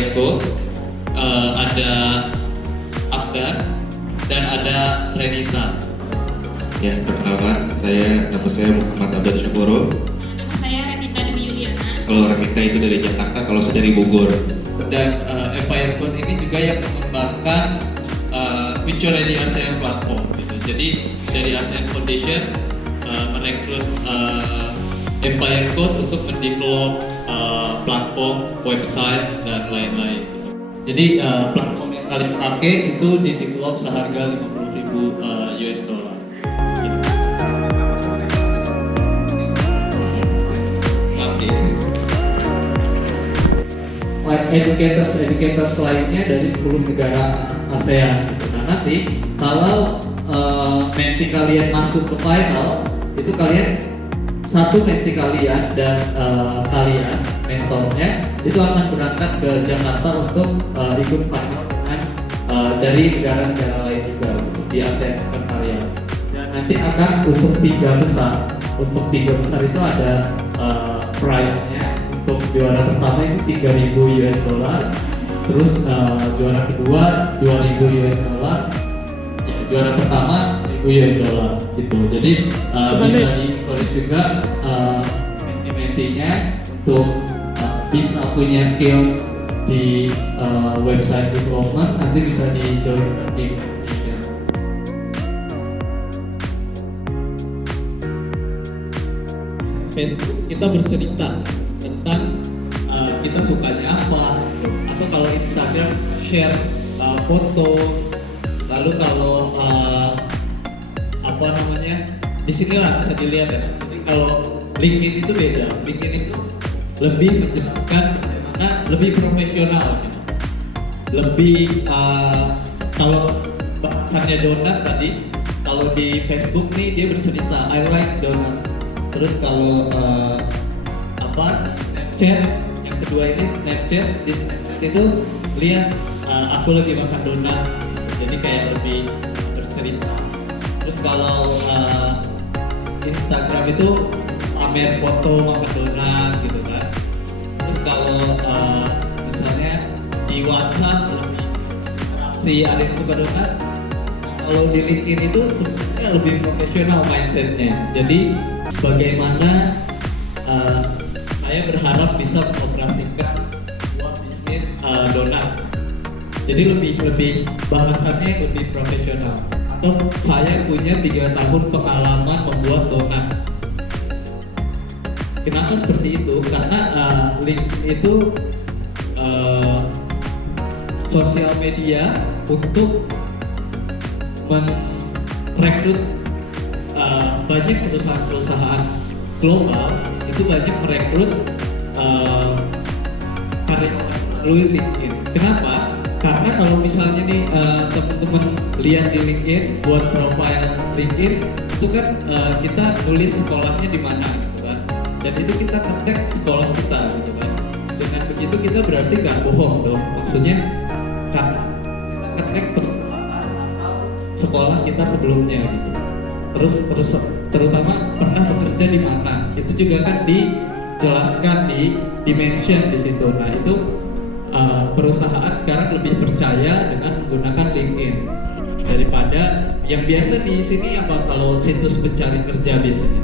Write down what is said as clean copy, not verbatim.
Empire Code, ada Afgan, dan ada Renita. Ya, perkenalkan, nama saya Muhammad Abdul Syakuro. Nama saya Renita Dewi Yuliana. Kalau Renita itu dari Jakarta, kalau saya dari Bogor. Dan Empire Code ini juga yang mengembangkan Future Ready ASEAN Platform gitu. Jadi dari ASEAN Foundation merekrut Empire Code untuk mendevelop platform, website, dan lain-lain. Jadi platform yang kalian pakai itu didevelop seharga 50.000 US dollar. Educators lainnya dari 10 negara ASEAN gitu. Nah nanti kalau menti kalian masuk ke final, itu kalian satu menti kalian dan kalian mentornya itu akan berangkat ke Jakarta untuk ikut final dengan dari negara-negara lain juga gitu, di ASEAN sekretariat. Dan nanti akan untuk tiga besar itu ada prize-nya. Untuk juara pertama itu 3.000 US dollar, terus juara kedua 2.000 US dollar, ya, juara pertama 1.000 US dollar gitu. Jadi bisa di-encourage juga menti-mentinya untuk bisa punya skill di website development, nanti bisa di-join di Indonesia. Facebook kita bercerita tentang kita sukanya apa gitu. Atau kalau Instagram share foto, lalu kalau apa namanya di sini lah bisa dilihat ya. Jadi kalau LinkedIn itu beda, LinkedIn itu lebih menjelaskan bagaimana lebih profesional gitu. Lebih kalau bahasannya donat tadi, kalau di Facebook nih dia bercerita I like donut. Terus kalau Snapchat, yang kedua ini Snapchat, di Snapchat itu lihat aku lagi makan donat, jadi kayak lebih bercerita. Terus kalau Instagram itu pamer foto makan donat gitu kan. Terus kalau misalnya di WhatsApp lebih si ada yang suka donat. Kalau di LinkedIn itu sebenarnya lebih profesional mindsetnya. Jadi bagaimana saya berharap bisa mengoperasikan sebuah bisnis donat. Jadi lebih bahasannya lebih profesional. Atau saya punya 3 tahun pengalaman membuat donat. Kenapa seperti itu? Karena LinkedIn itu sosial media untuk merekrut banyak perusahaan-perusahaan global itu banyak merekrut karyawan melalui LinkedIn. Kenapa? Karena kalau misalnya nih teman-teman lihat di LinkedIn, buat profile LinkedIn itu kan kita tulis sekolahnya di mana gitu kan, dan itu kita ketik sekolah kita gitu kan. Dengan begitu kita berarti nggak bohong dong, maksudnya karena kita ketik perusahaan atau sekolah kita sebelumnya gitu. Terus terutama pernah bekerja di mana, itu juga kan dijelaskan di dimension di situ. Nah itu perusahaan sekarang lebih percaya dengan menggunakan LinkedIn daripada yang biasa di sini apa kalau situs pencari kerja biasanya.